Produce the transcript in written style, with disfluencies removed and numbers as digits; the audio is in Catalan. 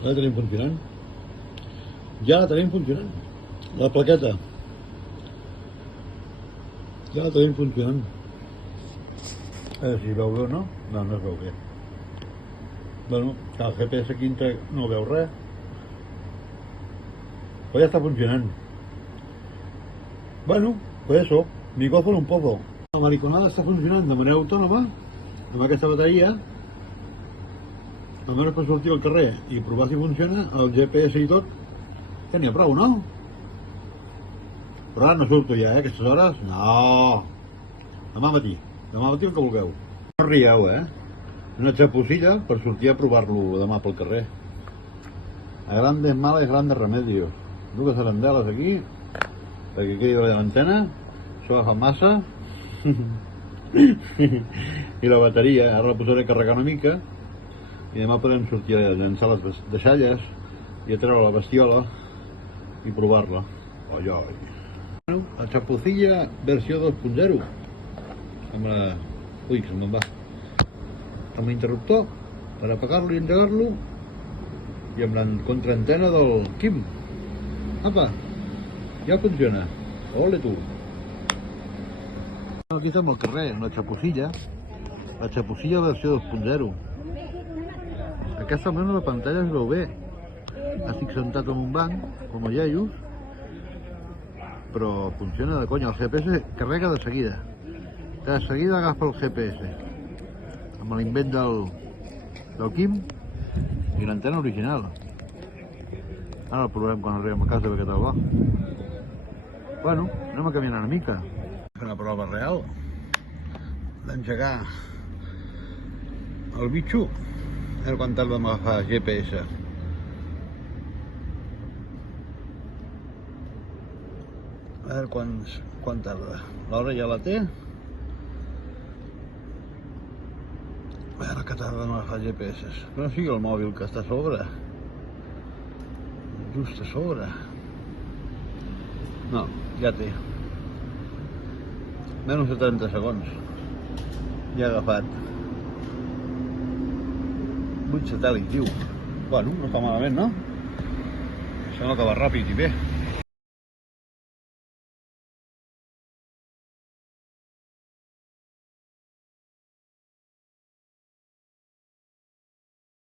La tenim funcionant. Ja la tenim funcionant. La plaqueta. Ja la tenim funcionant. A veure si veu bé o no. No, no es veu bé. Bueno, el GPS aquí no veu res. Però ja està funcionant. Bueno, pues eso. Ni gozo ni un pozo. La mariconada està funcionant de manera autònoma amb aquesta bateria. Almenys per sortir al carrer i provar si funciona, el GPS i tot, ja n'hi ha prou, no? Però ara no surto ja, aquestes hores? No! Demà matí el que vulgueu. No rieu, una xapusilla per sortir a provar-lo demà pel carrer. A grandes males, grandes remedios. Dues arandeles aquí, perquè quedi de l'antena, això fa massa. I la bateria, ara la posaré a carregar una mica, i demà podem sortir a llançar les deixalles i a treure la bestiola i provar-la. Oi, oi. Bueno, el Chapucilla versió 2.0 amb la... Ui, que se'm va. Amb l'interruptor per apagar-lo i engegar-lo i amb la contraantena del Quim. Apa, ja funciona. Ole tu. Aquí estem al carrer, amb la Chapucilla versió 2.0. Aquesta almenys la pantalla es veu bé. Estic sentat en un banc, com a iaios, però funciona de conya. El GPS carrega de seguida. De seguida agafa el GPS. Amb l'invent del Quim i l'antena original. Ara el provarem quan arribem a casa a veure què tal va. Bueno, anem a caminar una mica. Fer una prova real d'engegar el bitxo. A veure quan tarda en agafar GPS. A veure quan tarda. L'hora ja la té. A veure que tarda en agafar GPS. Que no sigui el mòbil que està a sobre. Just a sobre. No, ja té. Menys de 30 segons. Ja ha agafat. 8 satèl·lits, diu. Bueno, no està malament, no? Sembla que va ràpid i bé.